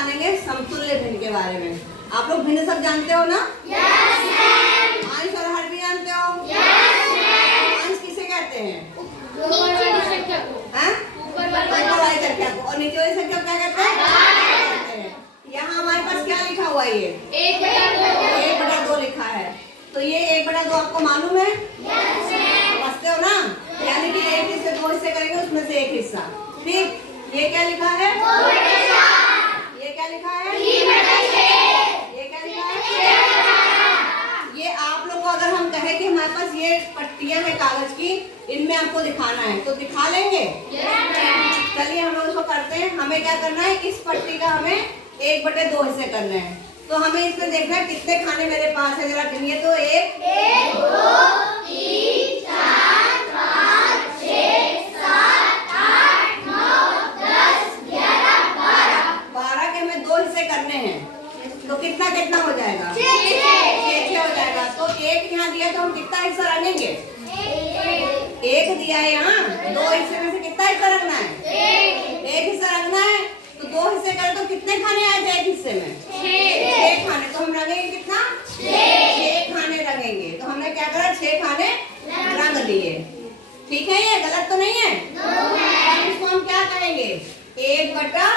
जानेंगे समतुल्य भिन्न के बारे में। आप लोग भिन्न सब जानते हो ना? Yes ma'am. अंश और हर भी जानते हो? Yes ma'am. अंश किसे कहते हैं? ऊपर वाली संख्या को। हैं? ऊपर वाली संख्या को। और नीचे वाली संख्या को क्या कहते हैं? यहाँ हमारे पास क्या लिखा हुआ है? ये 1/2 लिखा है। तो ये 1/2 आपको मालूम है? Yes ma'am. समझते हो ना? यानी कि एक हिस्से 2 हिस्से करेंगे, उसमें से एक हिस्सा। ठीक, ये क्या लिखा है? 2/4। ये क्या लिखा है? 3/6। ये क्या लिखा है? ये आप लोग को अगर हम कहें कि हमारे पास ये पट्टियां हैं कागज की, इनमें आपको दिखाना है तो दिखा लेंगे? Yes ma'am. चलिए हम लोग इसको करते हैं। हमें क्या करना है? इस पट्टी का हमें 1/2 हिस्से करने हैं। तो हमें इसमें देखना है कितने खाने मेरे पास है, जरा गिनिए तो। 1 2 3 4 5 6 7 8 9 10 11 12। 12 के हमें 2 हिस्से करने हैं, तो कितना कितना हो जाएगा? 6 हो जाएगा। तो 1 यहाँ दिया तो हम कितना हिस्सा रखेंगे? 1 दिया है यहाँ, 2 हिस्से में से कितना हिस्सा रखना है? 1 हिस्सा रखना है। तो 2 हिस्से करें तो कितने खाने आए थे एक हिस्से में? 6 खाने। तो हम रखेंगे कितना? 6 खाने रखेंगे। तो हमने क्या करा? 6 खाने रख दिए। ठीक है, ये गलत तो नहीं है? अब इसको हम क्या कहेंगे? 1/2।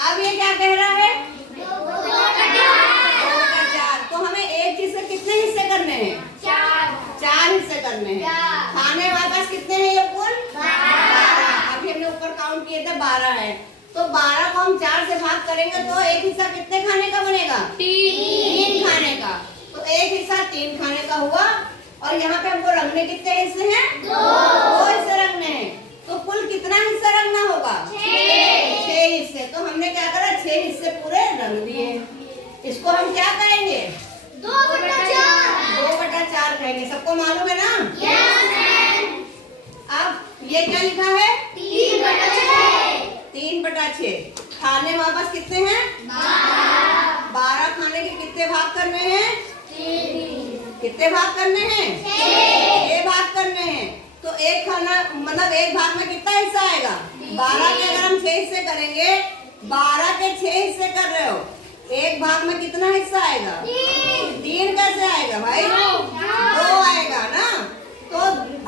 अब ये क्या कह रहा है? 2/4। तो हमें एक चीज से कितने हिस्से करने हैं? 4 हिस्से करने हैं। खाने हमारे पास कितने हैं ये कुल? 12। अभी हमने ऊपर काउंट किए थे, 12 है। तो 12 को हम 4 से भाग करेंगे तो एक हिस्सा कितने खाने का बनेगा? 3 खाने का। तो एक हिस्सा 3 खाने का हुआ। और यहाँ पे हमको रखने कितने हिस्से हैं? 2 हिस्से रखने हैं। तो कुल कितना हिस्सा रखना होगा? 6 हिस्से। तो हमने क्या करा? 6 हिस्से पूरे रख दिए। इसको हम क्या कहेंगे? 2/4 कहेंगे। सबको मालूम है ना? अब ये क्या लिखा है? 3/6। खाने हमारे पास कितने हैं? 12 खाने के कितने भाग करने हैं? कितने भाग करने हैं? 6 भाग करने हैं। तो एक खाना मतलब एक भाग में कितना हिस्सा आएगा? 12 के अगर हम 6 हिस्से करेंगे, 12 के 6 हिस्से कर रहे हो, एक भाग में कितना हिस्सा आएगा? 3 कैसे आएगा भाई? 2 आएगा ना। तो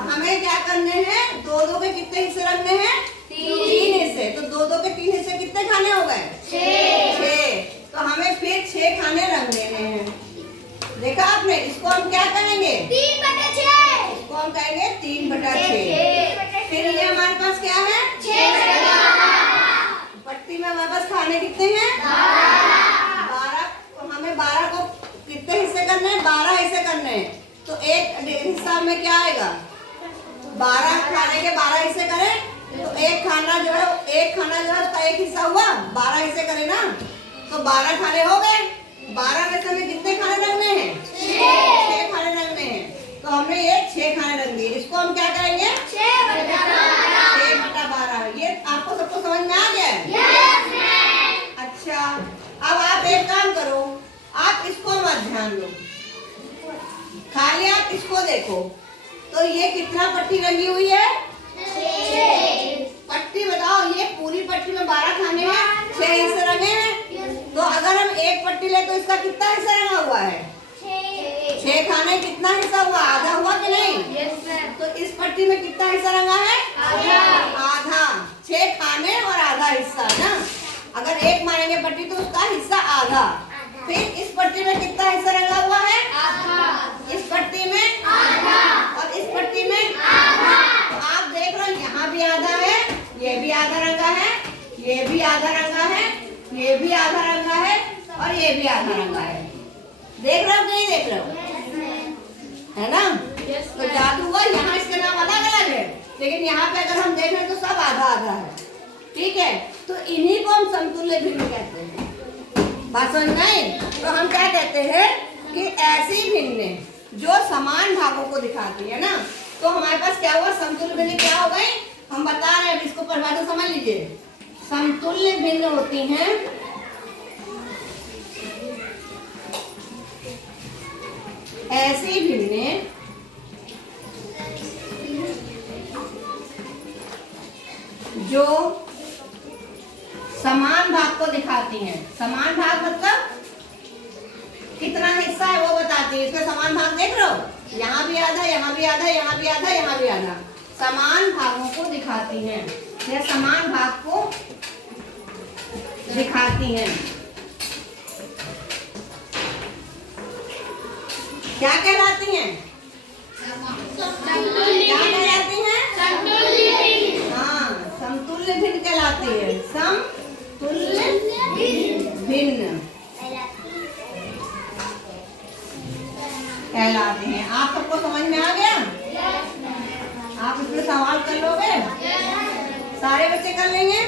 हमें क्या करने हैं? 2 के कितने हिस्से रखने हैं? 3 हिस्से। तो 2 के 3 हिस्से कितने खाने हो गए? 6। तो हमें फिर 6 खाने रख देने हैं। देखा आपने? इसको हम क्या कहेंगे? 3/6। इसको हम कहेंगे 3/6। फिर ये हमारे पास क्या है? 6/12। पट्टी में हमारे पास खाने कितने हैं? 12। तो हमें 12 को कितने हिस्से करने हैं? 12 हिस्से करने हैं। तो एक हिस्सा में क्या आएगा? 12 खाने के 12 हिस्से करें तो एक खाना जो है उसका एक हिस्सा हुआ। 12 हिस्से करें ना, तो 12 खाने हो गए। 12 में से हमें कितने खाने रखने हैं? 6 खाने रखने हैं। तो हमने ये 6 खाने रख दिए। इसको हम क्या करेंगे? 6/12। ये आपको सबको समझ में आ गया है? अच्छा, अब आप एक काम करो, आप इसको मत ध्यान दो, खाली आप इसको देखो। तो ये कितना पट्टी लगी हुई है? 6। पट्टी बताओ, ये पूरी पट्टी में 12 खाने हैं, 6 हिस्से रखे हैं। तो अगर हम एक पट्टी ले तो इसका कितना हिस्सा रखा हुआ है? 6 खाने। कितना हिस्सा हुआ? आधा हुआ कि नहीं? तो इस पट्टी में कितना हिस्सा रखा है? आधा। 6 खाने और आधा हिस्सा ना। अगर एक मानेंगे पट्टी तो उसका हिस्सा आधा। फिर इस पट्टी में कितना हिस्सा रखा हुआ है? इस पट्टी में और इस पट्टी में। तो आप देख रहे हो, यहाँ भी आधा है, ये भी आधा रंगा है, ये भी आधा रंगा है, ये भी आधा रंगा है और ये भी आधा रंगा है। देख रहे हो नहीं देख रहे हो? है ना? तो जादू हुआ। यहाँ इसके नाम अलग अलग है, लेकिन यहाँ पे अगर हम देख रहे हैं तो सब आधा आधा है। ठीक है, तो इन्हीं को हम समतुल्य भिन्न कहते हैं। बात समझ में आई? तो हम क्या कहते हैं कि ऐसी भिन्न जो समान भागों को दिखाती है ना। तो हमारे पास क्या हुआ? समतुल्य भिन्न क्या हो गई? हम बता रहे हैं, इसको परिभाषा समझ लीजिए। समतुल्य भिन्न होती हैं ऐसी भिन्न जो समान भाग को दिखाती हैं। समान भाग मतलब कितना हिस्सा है वो बताती है। इसमें समान भाग देख रहे हो, यहाँ भी आधा, यहाँ भी आधा, यहाँ भी आधा, यहाँ भी आधा। समान भागों को दिखाती हैं या समान भाग को दिखाती हैं। क्या कहलाती हैं? क्या कहलाती हैं? हाँ, समतुल्य भिन्न कहलाती है। समतुल्य भिन्न कहलाते हैं। आप सबको समझ में आ गया? आप इसमें सवाल कर लोगे? सारे बच्चे कर लेंगे?